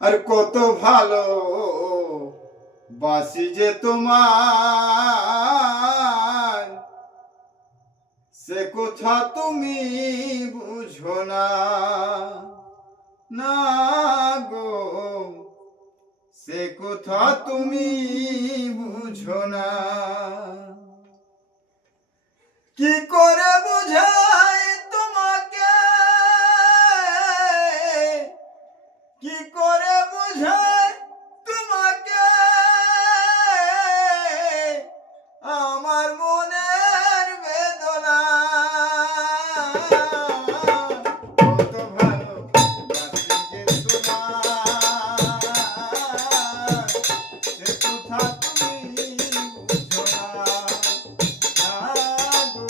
আর কত ভালো বাসি যে তোমার, সে কথা তুমি বুঝো না, না গো, সে কথা তুমি বুঝো না। কি করে বুঝাই তোমাকে, কি করে বুঝাই তোমাকে, আমার মনের বেদনা। কত ভালো বাসি যে তোমার, সে কথা তুমি বুঝো না, না গো,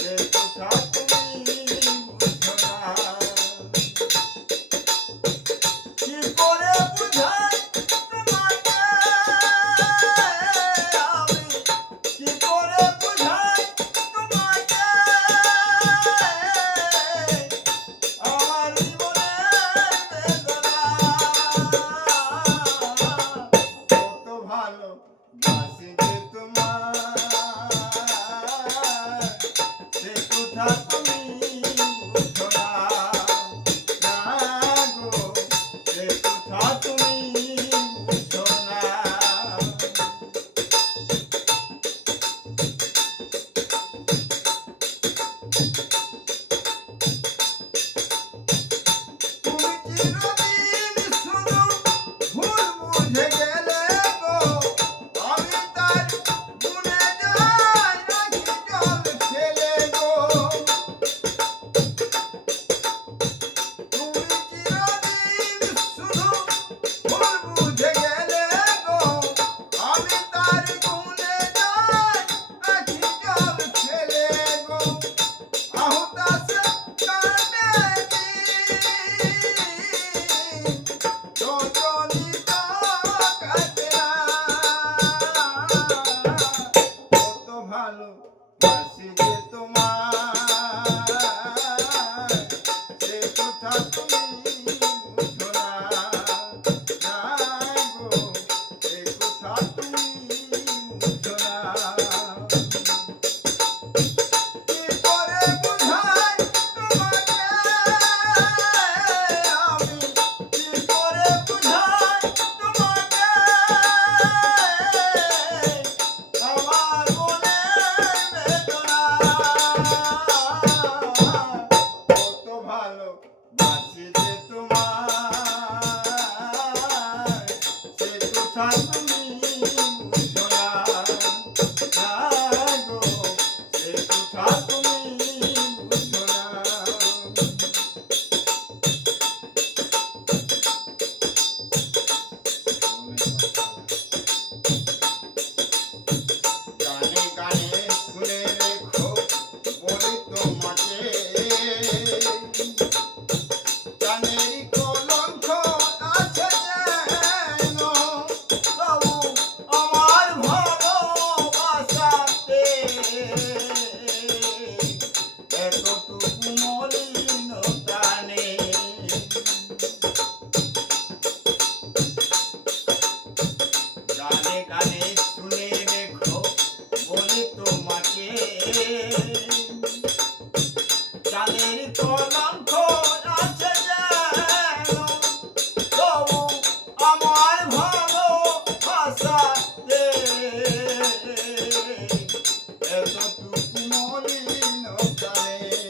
সে কথা তুমি বুঝো না। কি করে বুঝাই তোমাকে আমি, কি করে বুঝাই তোমাকে, আমার জীবনের বেদনা। কত ভালো বাসি যে তোমার, সে কথা তুমি বুঝো না, না গো, সে কথা তুমি বুঝো না। তুমি চিরদিন শুধু ভুল বুঝে গেলে গো, আমি তার গুণে যাই নাকি জল ফেলে গো। তুমি চিরদিন শুধু ভুল বুঝে গেলে গো, আমি তার গুণে যাই নাকি জল ফেলে গো। আহুতাসে কাটে দিন, রজনী তো কাটে না। কত ভালো বাসি যে তোমার, সে কথা তুমি বুঝো না, না গো, সে কথা তুমি বুঝো না। কি করে বুঝাই তোমাকে আমি, কি করে বুঝাই তোমাকে, আমার মনের বেদনা। কত ভালো বাসি যে তোমার, সে কথা তুমি বুঝো না, না গো, সে কথা তুমি বুঝো না। গানে গানে শুনে রেখো বলি তোমাকে, গানেরই কলঙ্ক আছে যেন, তবু আমার ভালোবাসাতে এতটুকু মলিনতা নেই। গানে গানে শুনে রেখো বলি তোমাকে, গানের কলঙ্ক আছে যেন, তবু আমার ভালোবাসাতে এতটুকু মলিনতা নেই।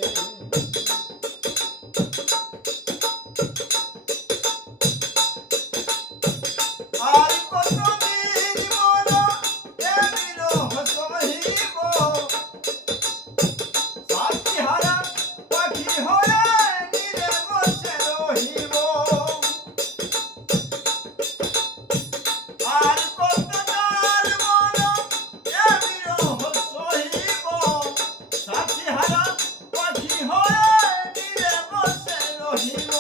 আর কতদিন মনো এ বিরহ সহিব, সাথীহারা পাখি হয়ে নীরে বসে রহিব। আর কতকাল মনো এ বিরহ সহিব, সাথীহারা পাখি হয়ে নীরে বসে রহিব।